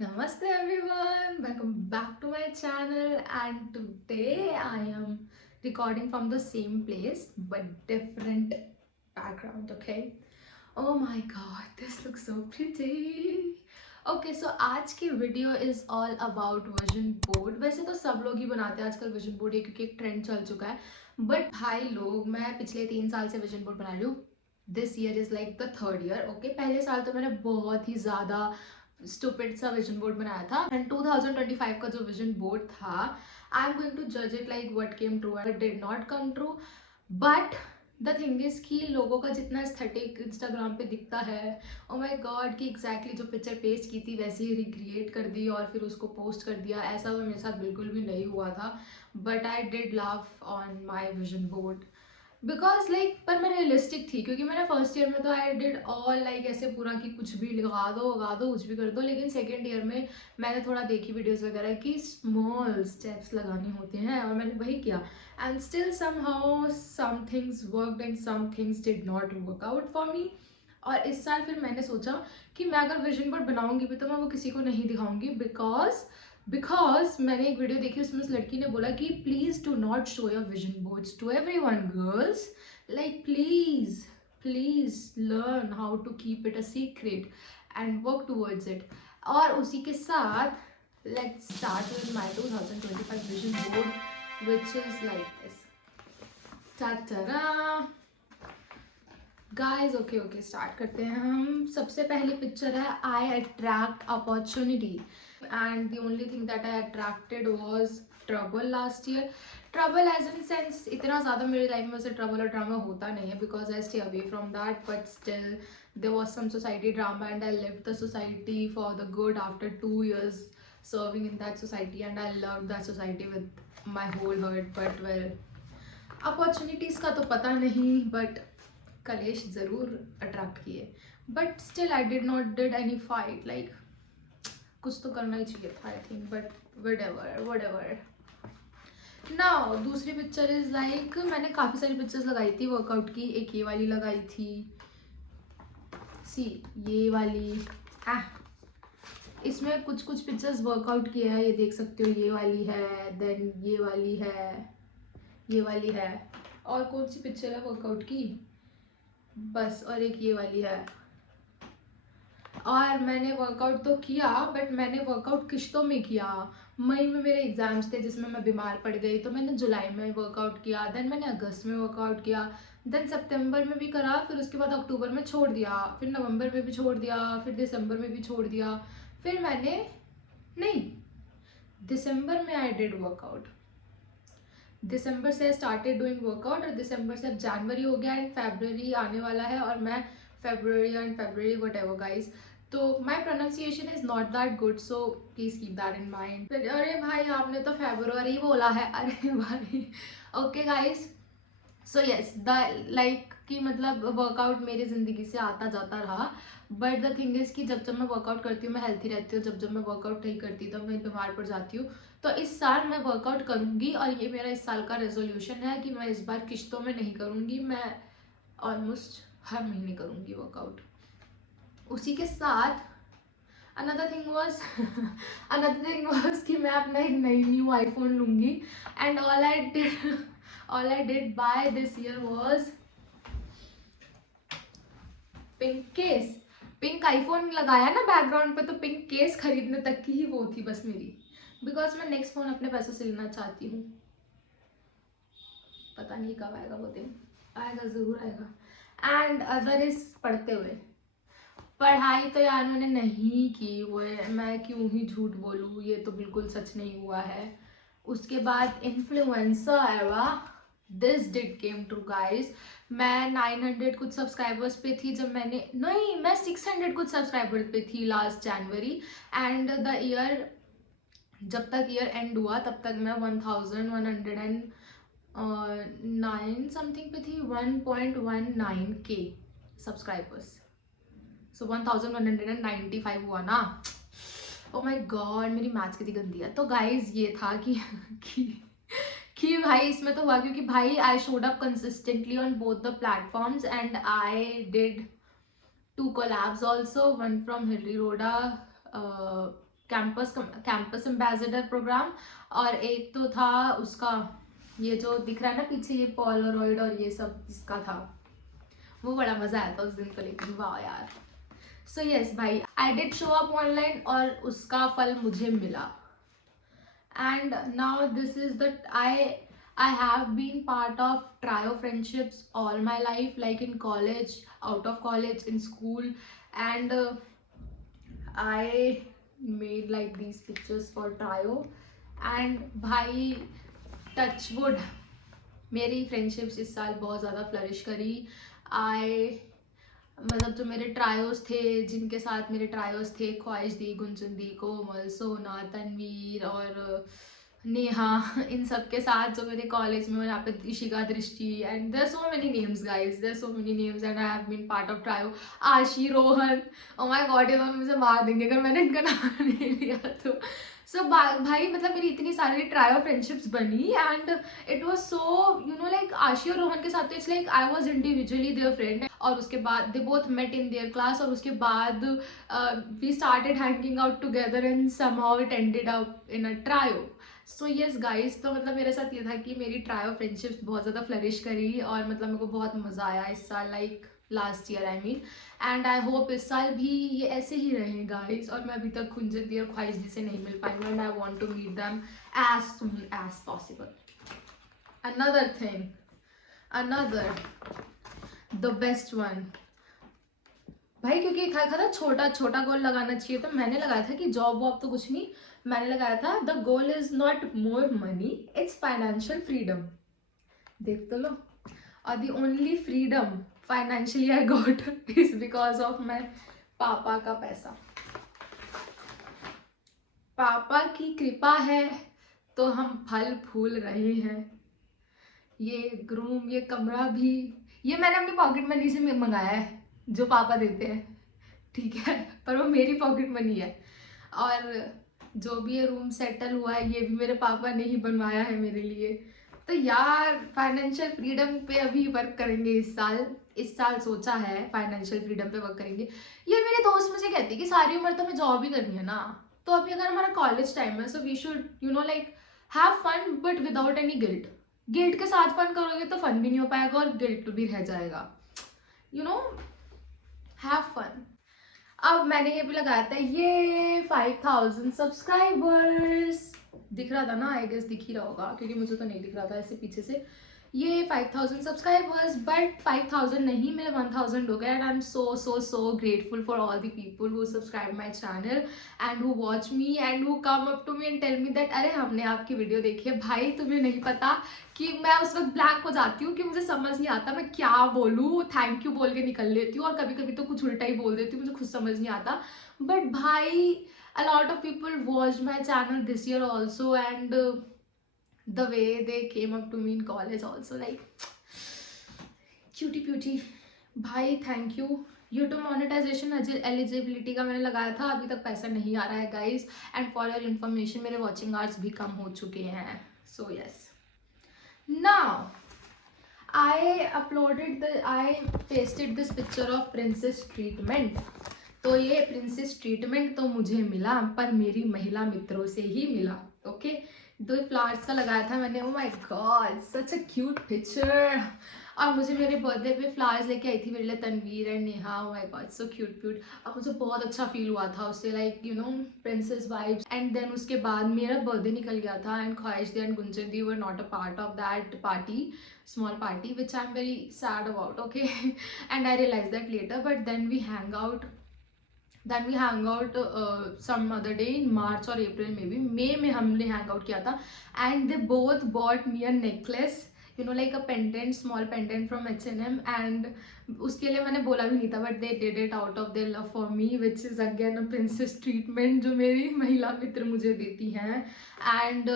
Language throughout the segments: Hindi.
Namaste everyone, welcome back to my channel, and today I am recording from the same place but different background. Okay, oh my god, this looks so pretty. Okay, so आज की video is all about vision board. वैसे तो सब लोग ही बनाते हैं आजकल विजन बोर्ड, ये क्योंकि एक ट्रेंड चल चुका है. बट भाई लोग, मैं पिछले 3 साल से विजन बोर्ड बना रही हूँ. This year is like the third year. Okay, पहले साल तो मैंने बहुत ही ज़्यादा स्टूपिड सा विजन बोर्ड बनाया था. एंड 2025 का जो विजन बोर्ड था, आई एम गोइंग टू जज it like what came true and did not come true. But the thing is कि लोगों का जितना एस्थेटिक इंस्टाग्राम पे दिखता है, ओ माय गॉड, कि एग्जैक्टली जो पिक्चर पेस्ट की थी वैसे ही रिक्रिएट कर दी और फिर उसको पोस्ट कर दिया, ऐसा तो मेरे साथ बिल्कुल भी नहीं हुआ था. But I did laugh on my vision board because like, पर मैं रियलिस्टिक थी क्योंकि मैंने फर्स्ट ईयर में तो आई डिड ऑल लाइक ऐसे पूरा कि कुछ भी लगा दो उगा दो कुछ भी कर दो. लेकिन सेकेंड ईयर में मैंने थोड़ा देखी वीडियोस वगैरह कि स्मॉल स्टेप्स लगाने होते हैं और मैंने वही किया. And still somehow some things worked and some things did not work out for me. और इस साल फिर मैंने सोचा कि मैं अगर विजन बोर्ड बनाऊंगी भी तो मैं वो किसी को नहीं दिखाऊंगी. बिकॉज मैंने एक वीडियो देखी, उसमें उस लड़की ने बोला कि please do not show your vision boards to everyone girls. Like please please learn how to keep it a secret and work towards it. और उसी के साथ let's start with my 2025 vision board which is like this. Ta-ta-da! Guys okay start करते हैं हम. सबसे पहली पिक्चर है I attract opportunity and the only thing that I attracted was trouble last year. Trouble as in sense इतना ज़्यादा मेरी लाइफ में से ट्रबल और ड्रामा होता नहीं है because I stay away from that. But still there was some society drama and I lived the society for the good after 2 years serving in that society and I loved that society with my whole heart. But well, opportunities का तो पता नहीं, बट कलेश ज़रूर अट्रैक्ट किए. But still I did not did any fight. Like कुछ तो करना ही चाहिए था I think. But what ever. Now दूसरी पिक्चर इज लाइक, मैंने काफ़ी सारी पिक्चर्स लगाई थी वर्कआउट की. एक ये वाली लगाई थी, सी ये वाली. इसमें कुछ कुछ पिक्चर्स वर्कआउट किया है, ये देख सकते हो. ये वाली है, देन ये वाली है, ये वाली है. और कौन सी पिक्चर है वर्कआउट की, बस. और एक ये वाली है. और मैंने वर्कआउट तो किया बट मैंने वर्कआउट किश्तों में किया. मई में मेरे एग्जाम्स थे जिसमें मैं बीमार पड़ गई, तो मैंने जुलाई में वर्कआउट किया. देन मैंने अगस्त में वर्कआउट किया. देन सितंबर में भी करा. फिर उसके बाद अक्टूबर में छोड़ दिया. फिर नवंबर में भी छोड़ दिया. फिर दिसंबर में भी छोड़ दिया. फिर मैंने नहीं, दिसंबर में आई डिड वर्कआउट. दिसंबर से स्टार्टेड डूइंग वर्कआउट और दिसंबर से अब जनवरी हो गया एंड फेब्रुअरी आने वाला है और मैं फेब्रुअरी वट एवर गाइज. तो my pronunciation is not that good, so please keep that in mind. अरे भाई आपने तो फेब्रुअरी बोला है. अरे भाई okay guys. So yes, the like कि मतलब वर्कआउट मेरी ज़िंदगी से आता जाता रहा. बट द थिंग इज़ कि जब जब मैं वर्कआउट करती हूँ मैं हेल्थी रहती हूँ. जब जब मैं वर्कआउट नहीं करती तो मैं बीमार पड़ जाती हूँ. तो इस साल मैं वर्कआउट करूँगी और ये मेरा इस साल का रेजोल्यूशन है कि मैं इस बार किश्तों में नहीं करूँगी. मैं ऑलमोस्ट हर महीने करूँगी वर्कआउट. उसी के साथ अनदर थिंग वॉज कि मैं अपना एक नई न्यू आईफोन लूँगी. And all I did buy this year was pink case. Pink iPhone लगाया ना बैकग्राउंड पे, तो पिंक केस खरीदने तक की ही वो थी बस मेरी. बिकॉज मैं नेक्स्ट फोन अपने पैसों से लेना चाहती हूँ. पता नहीं कब आएगा वो दिन. आएगा, ज़रूर आएगा. एंड अदर इज पढ़ते हुए. पढ़ाई तो यार मैंने नहीं की. वो मैं क्यों ही झूठ बोलूँ, ये तो बिल्कुल सच नहीं हुआ है. उसके बाद influencer era, this did came true guys. मैं 900 कुछ सब्सक्राइबर्स पे थी जब मैंने, नहीं मैं 600 कुछ सब्सक्राइबर्स पे थी last January. And the year, जब तक ईयर एंड हुआ तब तक मैं 1109 समथिंग पे थी. 1.19K subscribers. सो 1195 हुआ ना. ओ माय गॉड, मेरी मैथ्स कितनी गंदी है. तो गाइज ये था कि भाई इसमें तो हुआ क्योंकि भाई I showed up consistently on both the platforms and I did 2 collabs also, one from Hilary Roda campus ambassador program, और एक तो था उसका ये जो दिख रहा है ना पीछे, ये पोलरॉइड और ये सब इसका था। वो बड़ा मजा आया था उस दिन को, लेकिन वाह यार। सो यस भाई, I did show up online और उसका फल मुझे मिला। And now this is that I have been part of trio friendships all my life, like in college, out of college, in school, and I made like these pictures for trio. And भाई touch wood, मेरी फ्रेंडशिप्स इस साल बहुत ज़्यादा फ्लरिश करी। आई मतलब जो मेरे ट्रायोस थे, जिनके साथ मेरे ट्रायोस थे, ख्वाहिश दी, गुंजन दी, कोमल, सोना, तनवीर और नेहा, इन सब के साथ जो मेरे कॉलेज में, यहाँ पे Ishika, Drishti, and there so many names guys, there so many names, and I have been part of trio. Aashi, Rohan, O my God, ये दोनों मुझे मार देंगे अगर मैंने इनका नाम नहीं लिया तो। सो भाई मतलब मेरी इतनी सारी ट्रायो फ्रेंडशिप्स बनी, and it was so you know like Aashi और रोहन के साथ तो it's like I was individually their friend, और उसके बाद they both met in their class, और उसके बाद we started hanging out together and somehow it ended up in a trio. So yes guys, तो मतलब मेरे साथ ये था कि मेरी ट्रायो फ्रेंडशिप्स बहुत ज़्यादा फ्लरिश करी, और मतलब मेरे को बहुत मज़ा आया इस साल, like last year I mean, and I hope इस साल भी ये ऐसे ही रहे गाइज। और मैं अभी तक गुंजन दी और ख्वाहिश दी से नहीं मिल पाई हूँ, and I want to meet them as soon as possible. Another thing, another the best one भाई, क्योंकि था छोटा छोटा गोल लगाना चाहिए, तो मैंने लगाया था कि जॉब वॉब तो कुछ नहीं, मैंने लगाया था the goal is not more money, it's financial freedom. देख तो लो, और the only freedom financially I got is because of my पापा का पैसा। पापा की कृपा है तो हम फल फूल रहे हैं। ये रूम, ये कमरा भी, ये मैंने अपनी पॉकेट मनी से मंगाया है, जो पापा देते हैं, ठीक है, पर वो मेरी पॉकेट मनी है। और जो भी ये रूम सेटल हुआ है, ये भी मेरे पापा ने ही बनवाया है मेरे लिए। तो यार फाइनेंशियल फ्रीडम पे अभी वर्क करेंगे इस साल सोचा है फाइनेंशियल फ्रीडम पे वर्क करेंगे। ये मेरे दोस्त मुझे कहते हैं कि सारी उम्र तो हमें जॉब ही करनी है ना, तो अभी अगर हमारा कॉलेज टाइम है, so we should you know like have fun but without any guilt. Guilt के साथ फन करोगे तो फन भी नहीं हो पाएगा और गिल्ट भी रह जाएगा, यू नो, हैव फन। अब मैंने ये भी लगाया था, ये 5000 सब्सक्राइबर्स, दिख रहा था ना, आई गेस दिख ही रहा होगा क्योंकि मुझे तो नहीं दिख रहा था ऐसे पीछे से। ये 5000 सब्सक्राइबर्स, बट 5000 नहीं, मेरे 1000 हो गए, and I am so grateful for all the people who subscribe my channel and who watch me and who come up to me and tell me that अरे हमने आपकी वीडियो देखी है। भाई तुम्हें नहीं पता कि मैं उस वक्त ब्लैंक हो जाती हूँ कि मुझे समझ नहीं आता मैं क्या बोलूँ, थैंक यू बोल के निकल लेती हूँ, और कभी कभी तो कुछ उल्टा ही बोल देती हूँ, मुझे खुद समझ नहीं आता। बट भाई a lot of people watched my channel this year also, and the way they came up to me in college also, like cutie beauty। भाई thank you. YouTube monetization eligibility का मैंने लगाया था, अभी तक पैसा नहीं आ रहा है guys, and for your information मेरे वॉचिंग आवर्स भी कम हो चुके हैं। So yes, now I pasted this picture of princess treatment। तो ये प्रिंसेस ट्रीटमेंट तो मुझे मिला, पर मेरी महिला मित्रों से ही मिला। ओके, दो फ्लावर्स का लगाया था मैंने। ओ my God, such a cute picture. और मुझे मेरे बर्थडे पे फ्लावर्स लेके आई थी मेरे लिए Tanveer and Neha. Oh my god, so cute cute. और मुझे बहुत अच्छा फील हुआ था उससे, like you know princess vibes. And then उसके बाद मेरा बर्थडे निकल गया था, and Khwahish di and Gunjan di were not a part of that party, small party, which I'm very sad about, okay? And I realized that later, but then we hang out some other day in March or April, maybe May में हमने hang out किया था, and they both bought me a necklace, you know, like a pendant, small pendant from H&M, and उसके लिए मैंने बोला भी नहीं था, but they did it out of their love for me, which is again a princess treatment जो मेरी महिला मित्र मुझे देती हैं। and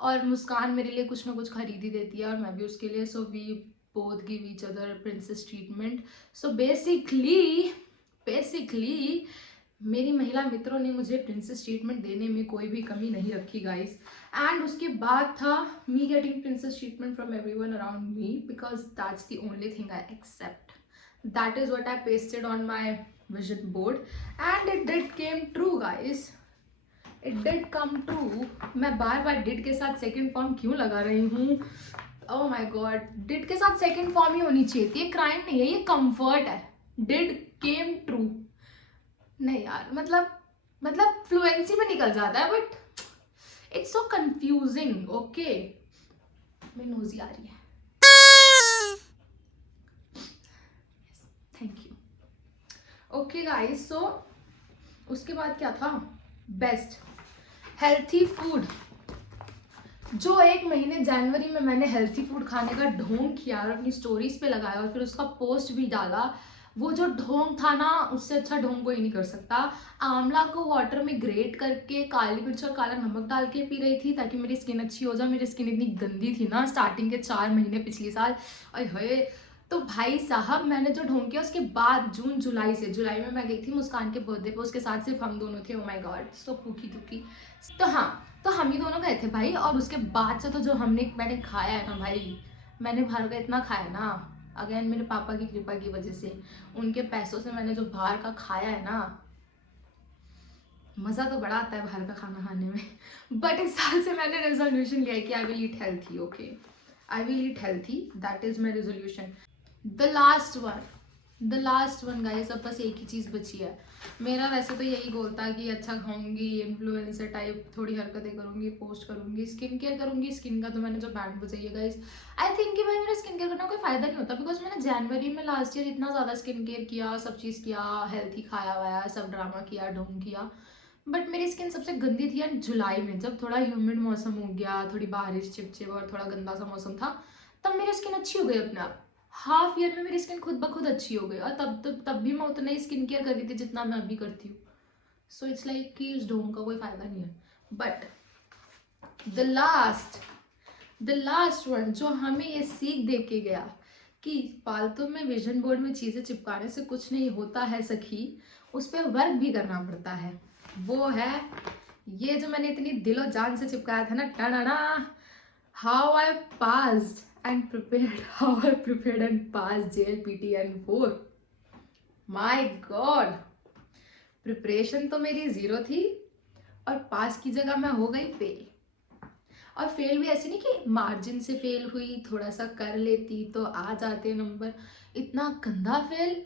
और मुस्कान मेरे लिए कुछ ना कुछ खरीदी देती है और मैं भी उसके लिए, so we both give each other princess treatment. So basically मेरी महिला मित्रों ने मुझे प्रिंसेस ट्रीटमेंट देने में कोई भी कमी नहीं रखी गाइस। एंड उसके बाद था me getting princess treatment from everyone around me, because that's the only thing I accept. That is what I pasted on my vision board, and it did came true guys. It did come to, मैं बार बार डिड के साथ सेकंड फॉर्म क्यों लगा रही हूँ? ओह माय गॉड, डिड के साथ सेकंड फॉर्म ही होनी चाहिए थी। ये क्राइम नहीं है, ये कंफर्ट है। Did came true. नहीं यार, मतलब फ्लुएंसी में निकल जाता है, but it's so confusing. Okay, मेरी नोजी आ रही है। Thank you. ओके गाइस, सो उसके बाद क्या था? Best healthy food. जो 1 महीने जनवरी में मैंने हेल्थी फूड खाने का ढोंग किया और अपनी स्टोरीज पे लगाया और फिर उसका पोस्ट भी डाला, वो जो ढोंग था ना, उससे अच्छा ढोंग कोई नहीं कर सकता। आंवला को वाटर में ग्रेट करके काली मिर्च और काला नमक डाल के पी रही थी ताकि मेरी स्किन अच्छी हो जाए। मेरी स्किन इतनी गंदी थी ना स्टार्टिंग के 4 महीने पिछले साल, अरे तो भाई साहब मैंने जो ढोंग किया उसके बाद जुलाई में मैं गई थी मुस्कान के बर्थडे पे, उसके साथ सिर्फ हम दोनों थे। ओ माय गॉड, सो भूखी दुखी। तो हाँ, तो हम ही दोनों गए थे भाई, और उसके बाद से तो जो मैंने खाया है ना भाई, मैंने बाहर का इतना खाया ना, अगेन मेरे पापा की कृपा की वजह से, उनके पैसों से मैंने जो बाहर का खाया है ना, मज़ा तो बड़ा आता है बाहर का खाना खाने में। बट इस साल से मैंने रेजोल्यूशन लिया है कि I will eat healthy. Okay, I will eat healthy, that is my resolution. The last one guys, अब बस एक ही चीज़ बची है मेरा। वैसे तो यही गोल था कि अच्छा खाऊंगी, इन्फ्लुएंसर टाइप थोड़ी हरकतें करूंगी, पोस्ट करूंगी, स्किन केयर करूंगी। स्किन का तो मैंने जो बैंड बजाई है गाइस, आई थिंक कि भाई मेरा स्किन केयर करने का कोई फायदा नहीं होता, बिकॉज मैंने जनवरी में लास्ट ईयर इतना ज़्यादा स्किन केयर किया, सब चीज़ किया, हेल्थी खाया वाया, सब ड्रामा किया, ढोंग किया, बट मेरी स्किन सबसे गंदी थी यार जुलाई में, जब थोड़ा ह्यूमिड मौसम हो गया, थोड़ी बारिश चिपचिप और थोड़ा गंदा सा मौसम था, तब मेरी स्किन अच्छी हो गई अपने आप। हाफ ईयर में मेरी स्किन खुद ब खुद अच्छी हो गई, और तब भी मैं उतना ही स्किन केयर कर रही थी जितना मैं अभी करती हूँ। सो इट्स लाइक कि उस ढोंग का कोई फायदा नहीं है। बट द लास्ट वन जो हमें ये सीख दे के गया कि फालतू में विजन बोर्ड में चीज़ें चिपकाने से कुछ नहीं होता है सखी, उस पर वर्क भी करना पड़ता है, वो है ये जो मैंने इतनी दिलो जान से चिपकाया था ना, टनाना, how I passed and prepared, how I prepared and pass JLPT N4। My god, preparation तो मेरी 0 थी और पास की जगह मैं हो गई फेल। और फेल भी ऐसे नहीं कि मार्जिन से फेल हुई, थोड़ा सा कर लेती तो आ जाते नंबर, इतना गंदा फेल।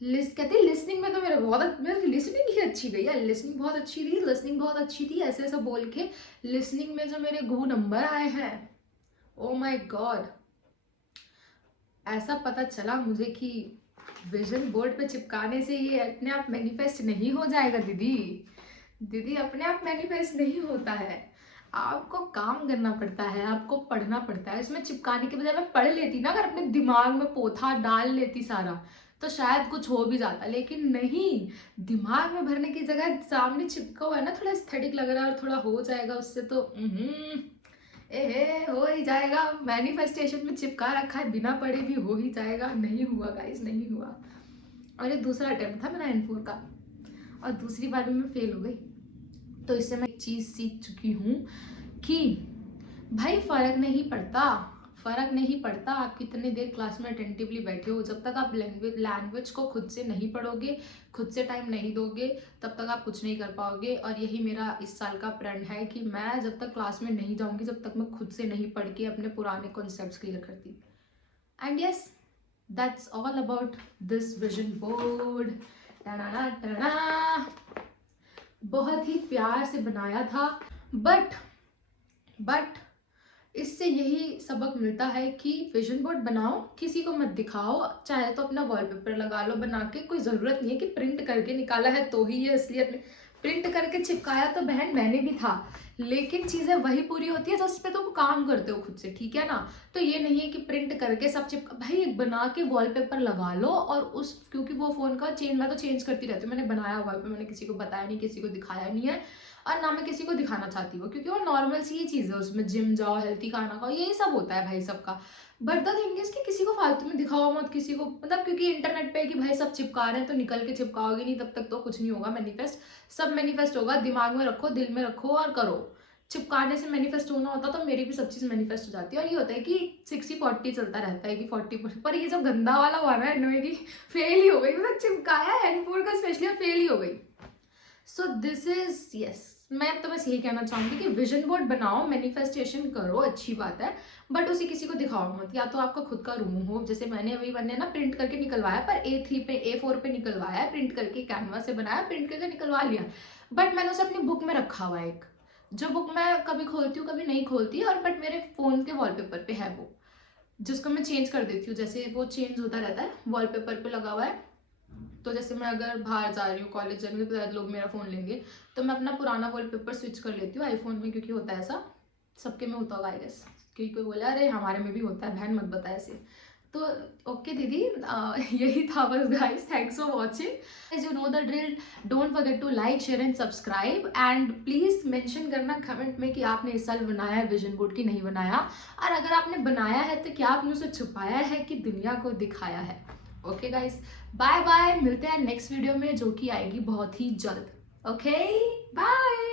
कहते लिसनिंग में तो मेरी लिसनिंग ही अच्छी गई है, लिसनिंग बहुत अच्छी थी, ऐसे ऐसे बोल के लिसनिंग में जो मेरे गो नंबर आए हैं, ओ माय गॉड। ऐसा पता चला मुझे कि विजन बोर्ड पे चिपकाने से ये अपने आप मैनिफेस्ट नहीं हो जाएगा दीदी, अपने आप मैनिफेस्ट नहीं होता है, आपको काम करना पड़ता है, आपको पढ़ना पड़ता है। इसमें चिपकाने के बजाय मैं पढ़ लेती ना, अगर अपने दिमाग में पोथा डाल लेती सारा, तो शायद कुछ हो भी जाता, लेकिन नहीं, दिमाग में भरने की जगह सामने चिपका हुआ है ना, थोड़ा एस्थेटिक लग रहा है और थोड़ा हो जाएगा उससे, तो हो ही जाएगा। मैनिफेस्टेशन में चिपका रखा है, बिना पढ़े भी हो ही जाएगा। नहीं हुआ गाइस, नहीं हुआ। और ये दूसरा अटेम्प्ट था मेरा N4 का, और दूसरी बार भी मैं फेल हो गई। तो इससे मैं एक चीज़ सीख चुकी हूँ कि भाई फ़र्क नहीं पड़ता आप कितने देर क्लास में अटेंटिवली बैठे हो, जब तक आप लैंग्वेज को खुद से नहीं पढ़ोगे, खुद से टाइम नहीं दोगे, तब तक आप कुछ नहीं कर पाओगे। और यही मेरा इस साल का प्रण है कि मैं जब तक क्लास में नहीं जाऊँगी, जब तक मैं खुद से नहीं पढ़ के अपने पुराने कॉन्सेप्ट्स क्लियर करती। And yes, that's all about this vision board. बहुत ही प्यार से बनाया था, बट इससे यही सबक मिलता है कि विजन बोर्ड बनाओ, किसी को मत दिखाओ, चाहे तो अपना वॉलपेपर लगा लो बना के, कोई ज़रूरत नहीं है कि प्रिंट करके निकाला है तो ही ये असलियत। प्रिंट करके चिपकाया तो बहन मैंने भी था, लेकिन चीज़ें वही पूरी होती है जिस पे तुम काम करते हो खुद से, ठीक है ना। तो ये नहीं है कि प्रिंट करके सब चिपका, भाई बना के वॉलपेपर लगा लो। और उस, क्योंकि वो फ़ोन का मैं तो चेंज करती रहती हूँ, मैंने बनाया वॉलपेपर, मैंने किसी को बताया नहीं, किसी को दिखाया नहीं है, और ना मैं किसी को दिखाना चाहती हूँ, क्योंकि वो नॉर्मल सी ही चीज़ है, उसमें जिम जाओ, हेल्थी खाना खाओ, यही सब होता है भाई सबका। बट द थिंग इज कि किसी को फालतू में दिखाओ मत, किसी को, मतलब क्योंकि इंटरनेट पे है कि भाई सब चिपका रहे हैं तो निकल के चिपकाओगे नहीं, तब तक तो कुछ नहीं होगा मैनिफेस्ट। सब मैनिफेस्ट होगा, दिमाग में रखो, दिल में रखो और करो। चिपकाने से मैनिफेस्ट होना होता तो मेरी भी सब चीज़ मैनिफेस्ट हो जाती है। और ये होता है कि 60-40 चलता रहता है कि 40%, पर ये जो गंदा वाला हुआ ना एंड में कि फेल ही हो गई, मतलब चिपकाया N4 का स्पेशली, फेल ही हो गई। सो दिस इज, यस, मैं तो बस यही कहना चाहूँगी कि विजन बोर्ड बनाओ, मैनिफेस्टेशन करो, अच्छी बात है, बट उसे किसी को दिखाओ मत। या तो आपका खुद का रूम हो, जैसे मैंने ना प्रिंट करके निकलवाया, पर A3 पे A4 पे निकलवाया है, प्रिंट करके कैनवा से बनाया, प्रिंट करके निकलवा लिया, बट मैंने उसे अपनी बुक में रखा हुआ है। एक जो बुक मैं कभी खोलती हूँ कभी नहीं खोलती, और बट मेरे फ़ोन के वॉलपेपर पे है वो, जिसको मैं चेंज कर देती हूँ, जैसे वो चेंज होता रहता है, वॉलपेपर पे लगा हुआ है। तो जैसे मैं अगर बाहर जा रही हूँ, कॉलेज जा रही हूँ, तो लोग मेरा फ़ोन लेंगे, तो मैं अपना पुराना वॉलपेपर स्विच कर लेती हूँ आईफोन में, क्योंकि होता है ऐसा, सबके में होता होगा आई गेस, क्योंकि कोई बोला अरे हमारे में भी होता है, बहन मत बता ऐसे। तो ओके दीदी, यही था बस guys, thanks for watching. As you know the drill, don't forget to like, share and subscribe, and please mention करना कमेंट में कि आपने इस साल बनाया है विजन बोर्ड की नहीं बनाया, और अगर आपने बनाया है तो क्या आपने उसे छुपाया है कि दुनिया को दिखाया है। ओके गाइस, बाय बाय, मिलते हैं नेक्स्ट वीडियो में जो कि आएगी बहुत ही जल्द। Okay bye.